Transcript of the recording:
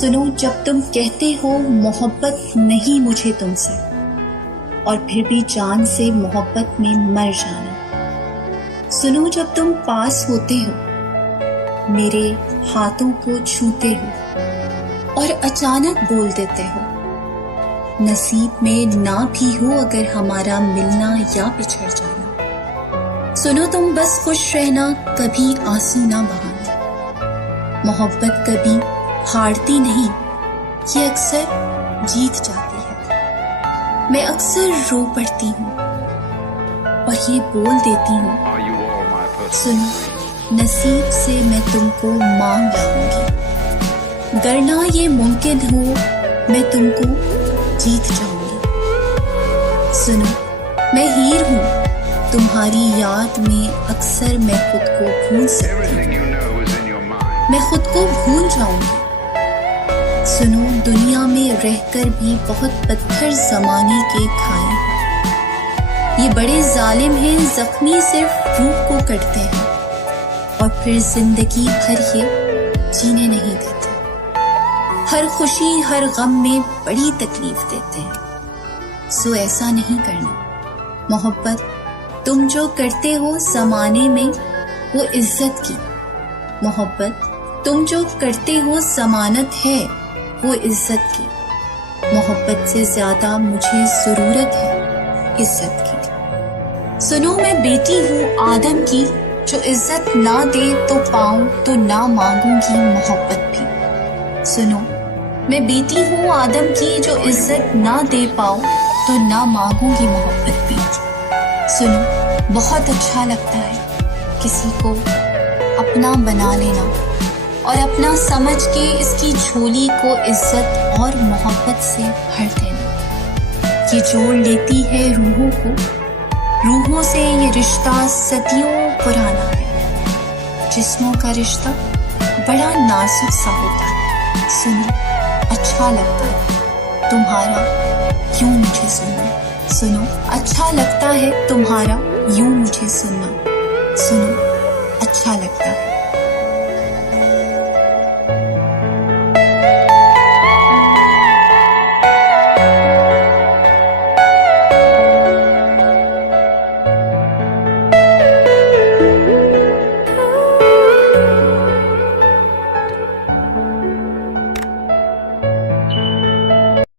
सुनो जब तुम कहते हो मोहब्बत नहीं मुझे तुमसे, और फिर भी जान से मोहब्बत में मर जाना। सुनो जब तुम पास होते हो, मेरे हाथों को छूते हो और अचानक बोल देते हो नसीब में ना भी हो अगर हमारा मिलना या बिछड़ जाना। सुनो तुम बस खुश रहना, कभी आंसू ना बहाना। मोहब्बत कभी हारती नहीं, ये अक्सर जीत जाती है। मैं अक्सर रो पड़ती हूँ और ये बोल देती हूँ सुनो नसीब से मैं तुमको मांग लाऊंगी। गरना ये मुमकिन हो मैं तुमको जीत जाऊंगी। सुनो मैं हीर हूँ तुम्हारी याद में, अक्सर मैं खुद को भूल सकती हूँ, मैं खुद को भूल जाऊंगी। सुनो दुनिया में रहकर भी बहुत पत्थर जमाने के खाए हैं, ये बड़े जालिम हैं, जख्मी सिर्फ रूह को कटते हैं और फिर जिंदगी भर ये जीने नहीं देते। हर खुशी हर गम में बड़ी तकलीफ देते हैं, सो ऐसा नहीं करना। मोहब्बत तुम जो करते हो जमाने में वो इज्जत की, मोहब्बत तुम जो करते हो जमानत है वो इज्जत की। मोहब्बत से ज्यादा मुझे जरूरत है इज्जत की। सुनो मैं बेटी हूँ आदम की, जो इज्जत ना दे तो पाऊं तो ना मांगूंगी मोहब्बत भी। सुनो मैं बेटी हूँ आदम की, जो इज्जत ना दे पाऊं तो ना मांगूंगी मोहब्बत भी। सुनो बहुत अच्छा लगता है किसी को अपना बना लेना और अपना समझ के इसकी झोली को इज्जत और मोहब्बत से भर देना। ये जोड़ लेती है रूहों को, रूहों से ये रिश्ता सदियों पुराना है। जिस्मों का रिश्ता बड़ा नाजुक सा होता है। सुनो अच्छा लगता है तुम्हारा यूं मुझे सुनना। सुनो अच्छा लगता है तुम्हारा यूं मुझे सुनना। सुनो अच्छा लगता है।